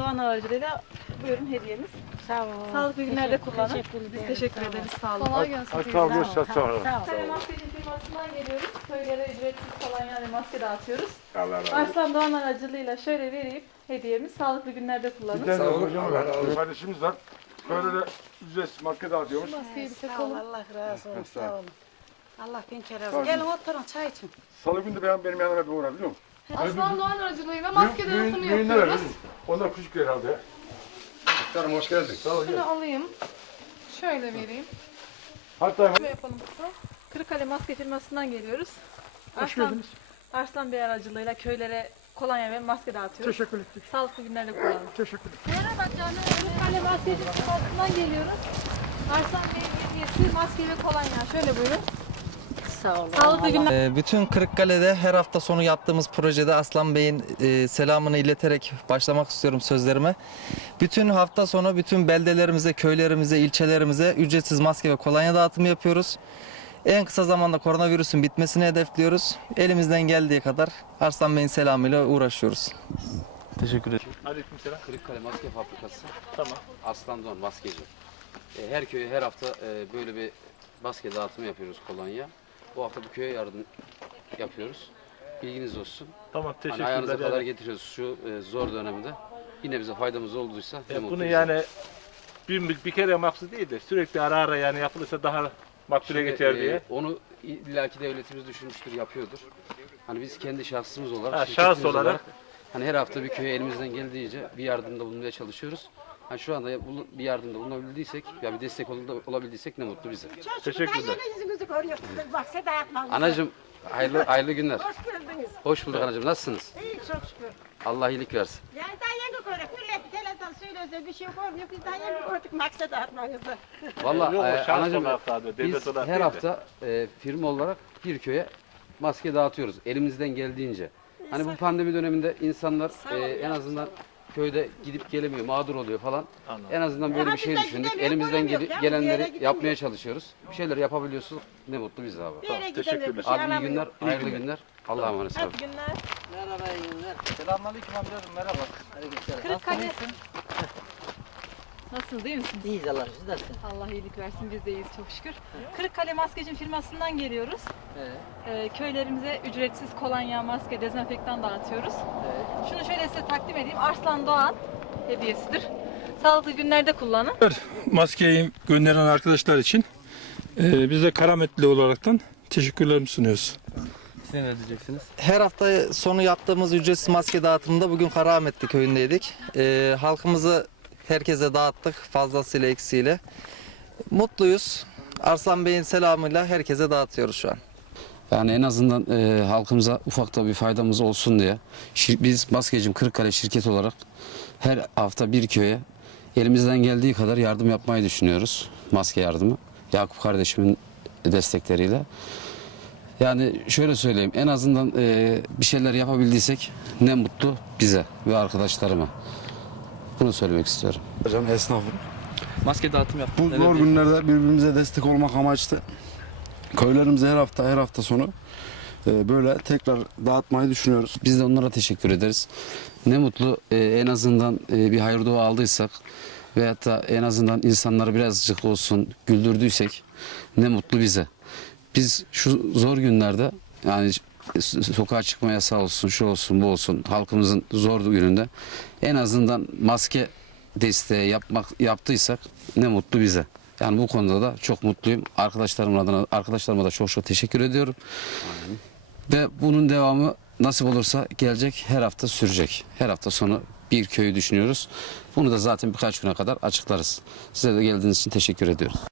aracılığıyla buyurun hediyemiz. Sağ ol. Sağlıklı günlerde kullanın. Teşekkür Biz ederim. teşekkür Sağ ederiz. Sağ olun. Kolay gelsin. Sağ teyze. ol, yaşa, sağ ol. Sağ ol. Kale Maskeci firmasından geliyoruz. Köylere ücretsiz kolonya ve maske dağıtıyoruz. Allah razı olsun. Arslan Doğan aracılığıyla şöyle vereyim hediyemiz. Sağlıklı günlerde Bir kullanın. tane hocam var. Kardeşimiz var. Böyle de ücretsiz maske dağıtıyormuş. Maskeyi bir Sağ ol. takalım. Allah razı olsun. Sağ ol. Sağ olun. Allah bin kere Sağ razı ol. olsun. Gelin oturun çay için. Salı günü de ben, benim yanıma bir uğra biliyor musun? Aslan Doğan aracılığıyla maske Büyün- dağıtımı yapıyoruz. Onlar küçük herhalde. Muhtarım hoş geldin. Sağ ol. Şunu alayım. Şöyle vereyim. Hatta Şöyle yapalım. kızım. Kırıkkale Maske firmasından geliyoruz. hoş Arslan, geldiniz. Arslan Bey aracılığıyla köylere kolonya ve maske dağıtıyoruz. Teşekkür ettik. Sağlıklı günlerde kullanın. Teşekkür ederim. Merhaba canım. Kırıkkale Maskeci firmasından geliyoruz. Arslan Bey'in hediyesi maske ve kolonya. Şöyle buyurun. Sağ olun. Sağlıklı günler. Ee, Bütün Kırıkkale'de her hafta sonu yaptığımız projede Aslan Bey'in e, selamını ileterek başlamak istiyorum sözlerime. Bütün hafta sonu bütün beldelerimize, köylerimize, ilçelerimize ücretsiz maske ve kolonya dağıtımı yapıyoruz. En kısa zamanda koronavirüsün bitmesini hedefliyoruz. Elimizden geldiği kadar Arslan Bey'in selamıyla uğraşıyoruz. Teşekkür ederim. Aleykümselam. Kırıkkale Maske Fabrikası. Tamam. Aslan Doğan maskeci. E, her köye her hafta e, böyle bir maske dağıtımı yapıyoruz kolonya. Bu hafta bu köye yardım yapıyoruz. Bilginiz olsun. Tamam Hani ayağınıza teşekkürler. kadar Yani. getiriyoruz şu e, zor dönemde. Yine bize faydamız olduysa ne Ya mutlu bunu bize. yani bir, bir kere maksud değil de sürekli ara ara yani yapılırsa daha makbule Şimdi, geçer e, diye. onu illaki devletimiz düşünmüştür, yapıyordur. Hani biz kendi şahsımız olarak, Ha, şirketimiz şahıs olarak. hani her hafta bir köye elimizden geldiğince bir yardımda bulunmaya çalışıyoruz. Hani şu anda bir yardımda bulunabildiysek, ya bir destek ol- olabildiysek ne mutlu bize. Teşekkürler. Yüzünüzü görüyorsunuz. Bak size. Anacığım hayırlı hayırlı günler. Hoş geldiniz. Hoş bulduk anacığım. Nasılsınız? İyi çok şükür. Allah iyilik versin. Yani daha yeni gördük. Millet telefon söylüyorsa bir şey görmüyor. Biz daha yeni gördük maksa dağıtmanızı. Vallahi Yok, o e, anacığım biz her hafta e, firma olarak bir köye maske dağıtıyoruz elimizden geldiğince. Hani bu pandemi döneminde insanlar e, en azından köyde gidip gelemiyor, mağdur oluyor falan. Anladım. En azından böyle bir şey düşündük. gidemiyor, Elimizden göremiyor geli- ya, bir yere gelenleri gidemiyor. yapmaya çalışıyoruz. Bir şeyler yapabiliyorsun. Ne mutlu bize abi. Bir yere gidemiyor. teşekkürler. Şey Abi iyi günler, hayırlı günler. Allah'a emanet olun. Hadi günler. Selamünaleyküm amcacığım merhaba. Kırıkkale. Nasılsınız iyi misiniz? İyiyiz Allah siz nasılsınız? Allah iyilik versin biz de iyiyiz çok şükür. Kırıkkale Maskeci firmasından geliyoruz. Evet. Ee, köylerimize ücretsiz kolonya, maske, dezenfektan dağıtıyoruz. Evet. Şunu şöyle size takdim edeyim. Arslan Doğan hediyesidir. Sağlıklı günlerde kullanın. Maskeyi gönderen arkadaşlar için e, biz de Karametli olaraktan teşekkürlerimi sunuyoruz. Ne diyeceksiniz? Her hafta sonu yaptığımız ücretsiz maske dağıtımında bugün Karaahmetli köyündeydik. Ee, halkımızı herkese dağıttık fazlasıyla eksiğiyle. Mutluyuz. Arslan Bey'in selamıyla herkese dağıtıyoruz şu an. Yani en azından e, halkımıza ufak da bir faydamız olsun diye şir- biz Maskecim Kırıkkale şirket olarak her hafta bir köye elimizden geldiği kadar yardım yapmayı düşünüyoruz. Maske yardımı. Yakup kardeşimin destekleriyle. Yani şöyle söyleyeyim en azından e, bir şeyler yapabildiysek ne mutlu bize ve arkadaşlarıma. Bunu söylemek istiyorum. Hocam esnafım. Maske dağıtım yaptık. Bu zor günlerde birbirimize destek olmak amaçlı köylerimize her hafta her hafta sonu e, böyle tekrar dağıtmayı düşünüyoruz. Biz de onlara teşekkür ederiz. Ne mutlu e, en azından e, bir hayır dua aldıysak veyahut da en azından insanları birazcık olsun güldürdüysek ne mutlu bize. Biz şu zor günlerde yani sokağa çıkma yasağı olsun, şu olsun, bu olsun halkımızın zor gününde en azından maske desteği yapmak yaptıysak ne mutlu bize. Yani bu konuda da çok mutluyum. Arkadaşlarım adına arkadaşlarıma da çok çok teşekkür ediyorum. Ve bunun devamı nasip olursa gelecek her hafta sürecek. Her hafta sonu bir köyü düşünüyoruz. Bunu da zaten birkaç güne kadar açıklarız. Size de geldiğiniz için teşekkür ediyoruz.